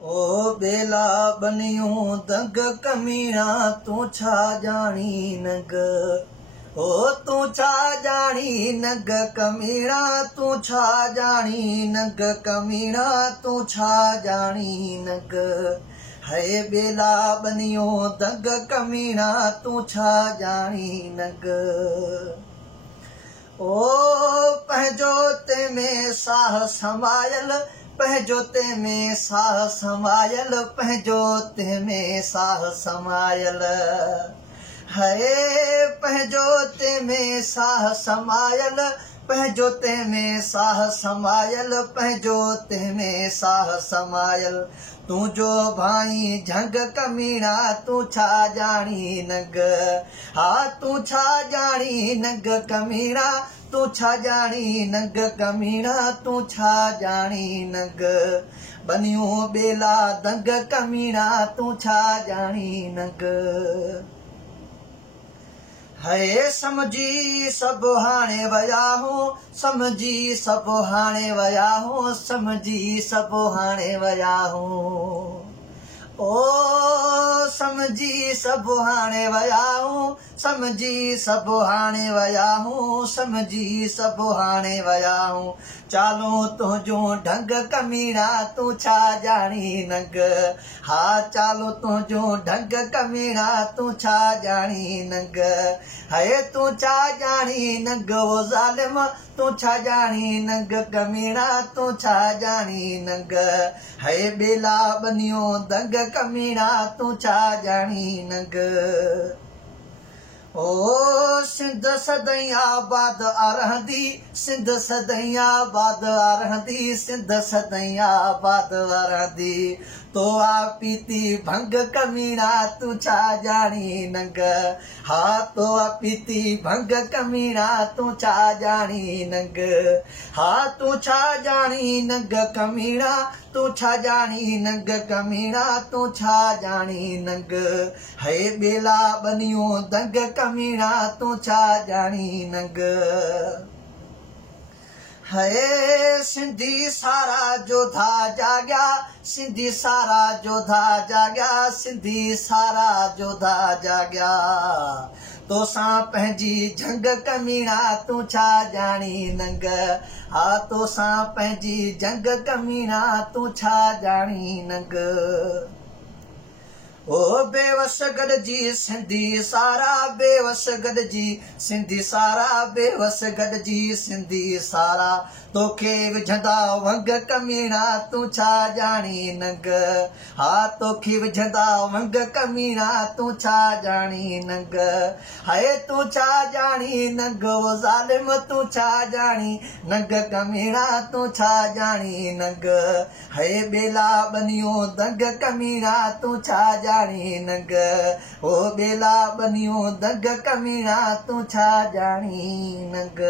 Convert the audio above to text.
ओ बेला बनियूं दंग कमीना तू छा जानी नग। ओ तू छा जानी नग कमीना तू छा जानी नग कमीना तू छा जानी नग। है बेला बनियूं दंग कमीना तू छा जानी नग। ओ पंहिंजो ते में साह समायल पंहिंजो ते में साह समायल पंहिंजो ते में साह समायल। है पंहिंजो ते में साह समायल पंहिंजो ते में साह समायल पंहिंजो ते में साह समायल। तुंहिंजो भाई झंग कमीना तू छा जानी नग। हा तू छा जानी नग कमीना तू छा जानी नग कमीना तू छा जानी नग। बनियूं बेला दंग कमीना तू छा जानी नग। है समझी सभु हाणे वया हूं समझी सभु हाणे वया हूं समझी सभु हाणे वया हूं। ओ समझी सभु हाणे वया हूं समझी सभु हाणे वया हूं समझी सभु हाणे वया हूं। चालू तुंहिंजो ढंग कमीना तू छा जानी नग। हा चालू तुंहिंजो ढंग कमीना तू छा जानी नग। है तू छा जानी नग वो ज़ालिम तू छा जानी नग कमीना तू छा जानी नग। है बेला बनियो दंग कमीना तू छा जानी नग। ओ सिंध सदाईं आबाद रहंदी सिंध सदाईं आबाद रहंदी सिंध सदाईं आबाद रहंदी। तो आ पीती भंग कमीना तू छा जानी नग। हा तो आ पीती भंग कमीना तू छा जानी नग। हा तू छा जानी नग कमीना तू छा जानी नग कमीना तू छा जानी नग। है बेला बनियूं दंग कमीना तू छा जानी नग। है सिंधी सारा जोधा जाग्या सिंधी सारा जोधा जाग्या सिंधी सारा जोधा जाग्या। तोसां पंहिंजी झंग कमीना तू छा जानी नग। हा तोसां पंहिंजी झंग कमीना तू छा जानी नग। ओ बेवस गॾिजी सिंधी सारा बेवस गॾिजी सिंधी सारा बेवस गॾिजी सिंधी सारा। तोखे विझंदा वंग कमीना तू छा जानी नग। हा तोखे विझंदा वंग कमीना तू छा जानी नग। है तू छा जानी नग वो ज़ालिम तू छा जानी नग कमीना तू छा जानी नग। है बेला बनियो दंग कमीना तू छा जानी नग। ओ बेला बनियो दंग कमीना तू छा जानी नग।